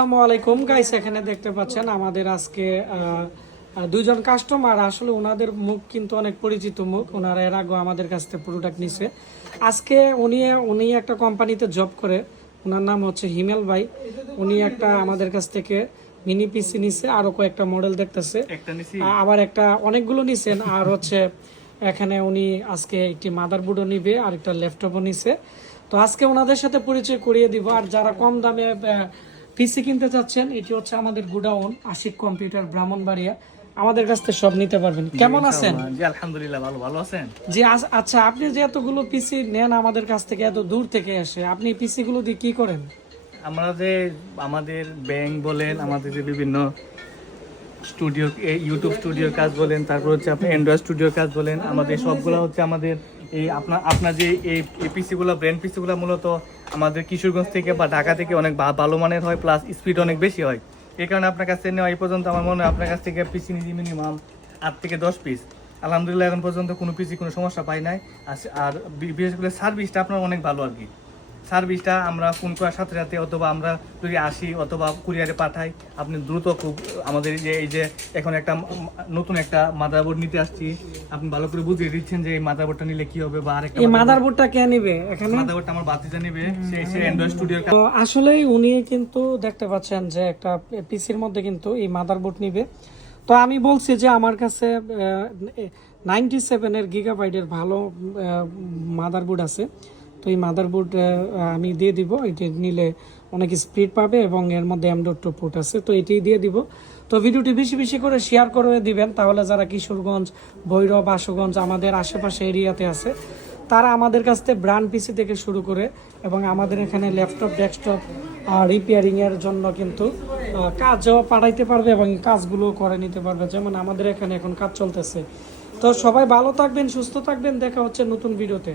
আসসালামু আলাইকুম গাইস, এখানে দেখতে পাচ্ছেন আমাদের আজকে দুইজন কাস্টমার। আসলে ওনাদের মুখ কিন্তু অনেক পরিচিত মুখ, ওনারা এর আগে আমাদের কাছ থেকে প্রোডাক্ট নিছে। আজকে উনি একটা কোম্পানিতে জব করে, ওনার নাম হচ্ছে হিমেল ভাই। উনি একটা আমাদের কাছ থেকে মিনি পিসি নিছে, আরও কয়েকটা মডেল দেখতেছে, আবার একটা অনেকগুলো নিছেন। আর হচ্ছে এখানে উনি আজকে একটি মাদারবোর্ডও নিবে আর একটা ল্যাপটপও নিছে। তো আজকে ওনাদের সাথে পরিচয় করিয়ে দিব। আর যারা কম দামে পিসি কিনতে চাচ্ছেন, এটি হচ্ছে আমাদের গুডাউন আশিক কম্পিউটার ব্রাহ্মণবাড়িয়া। আমাদের কাছ থেকে সব নিতে পারবেন। কেমন আছেন? জি আলহামদুলিল্লাহ, ভালো আছেন? জি আচ্ছা, আপনি যে এতগুলো পিসি নেন আমাদের কাছ থেকে, এত দূর থেকে আসে, আপনি পিসি গুলো দিয়ে কি করেন? আমাদের ব্যাংক বলেন, আমাদের যে বিভিন্ন স্টুডিও, ইউটিউব স্টুডিওর কাজ বলেন, তারপর হচ্ছে আপনি অ্যান্ড্রয়েড স্টুডিওর কাজ বলেন, আমাদের সবগুলো হচ্ছে আমাদের এই আপনার যে এই পিসিগুলো, ব্র্যান্ড পিসিগুলো মূলত আমাদের কিশোরগঞ্জ থেকে বা ঢাকা থেকে অনেক ভালো মানের হয়, প্লাস স্পিড অনেক বেশি হয়। এই কারণে আপনার কাছ থেকে নেওয়া এই পর্যন্ত আমার মনে হয় আপনার কাছ থেকে পিসি নিয়েছি মিনিমাম 8 থেকে 10 পিস। আলহামদুলিল্লাহ, এখন পর্যন্ত কোনো পিসি কোনো সমস্যা পাই নাই। আর বিশেষ করে সার্ভিসটা আপনার অনেক ভালো আর কি। সার্ভিসটা আমরা ফোন করার সাথে সাথে, অথবা আমরা যদি আসি অথবা কুরিয়ারে পাঠাই, আপনি দ্রুত খুব আমাদের এই যে এখন একটা নতুন একটা মাদারবোর্ড নিতে আসছি, আপনি ভালো করে বুঝিয়ে দিচ্ছেন যে এই মাদারবোর্ডটা নিলে কি হবে, বা আরেকটা মাদারবোর্ডটা কে নেবে? এখানে মাদারবোর্ডটা আমার বাতিজা নেবে, সে অ্যান্ড্রয়েড স্টুডিওর। তো আসলেই উনি কিন্তু দেখতে পাচ্ছেন যে একটা পিসির মধ্যে কিন্তু এই মাদারবোর্ড নিবে। তো আমি বলছি যে আমার কাছে 97 গিগাবাইটের ভালো মাদারবোর্ড আছে। তো এই মাদারবোর্ড আমি দিয়ে দিব। এটি নিলে অনেক স্পিড পাবে এবং এর মধ্যে M.2 পোর্ট আছে, তো এটি দিয়ে দিব। তো ভিডিওটি বেশি বেশি করে শেয়ার করে দিবেন, তাহলে যারা কিশোরগঞ্জ, ভৈরব, আশুগঞ্জ আমাদের আশেপাশে এরিয়াতে আছে, তারা আমাদের কাছ থেকে ব্র্যান্ড পিসি থেকে শুরু করে এবং আমাদের এখানে ল্যাপটপ, ডেস্কটপ রিপেয়ারিংয়ের জন্য কিন্তু কাজও পাঠাইতে পারবে এবং কাজগুলো করে নিতে পারবে। যেমন আমাদের এখানে এখন কাজ চলতেছে। তো সবাই ভালো থাকবেন, সুস্থ থাকবেন, দেখা হচ্ছে নতুন ভিডিওতে।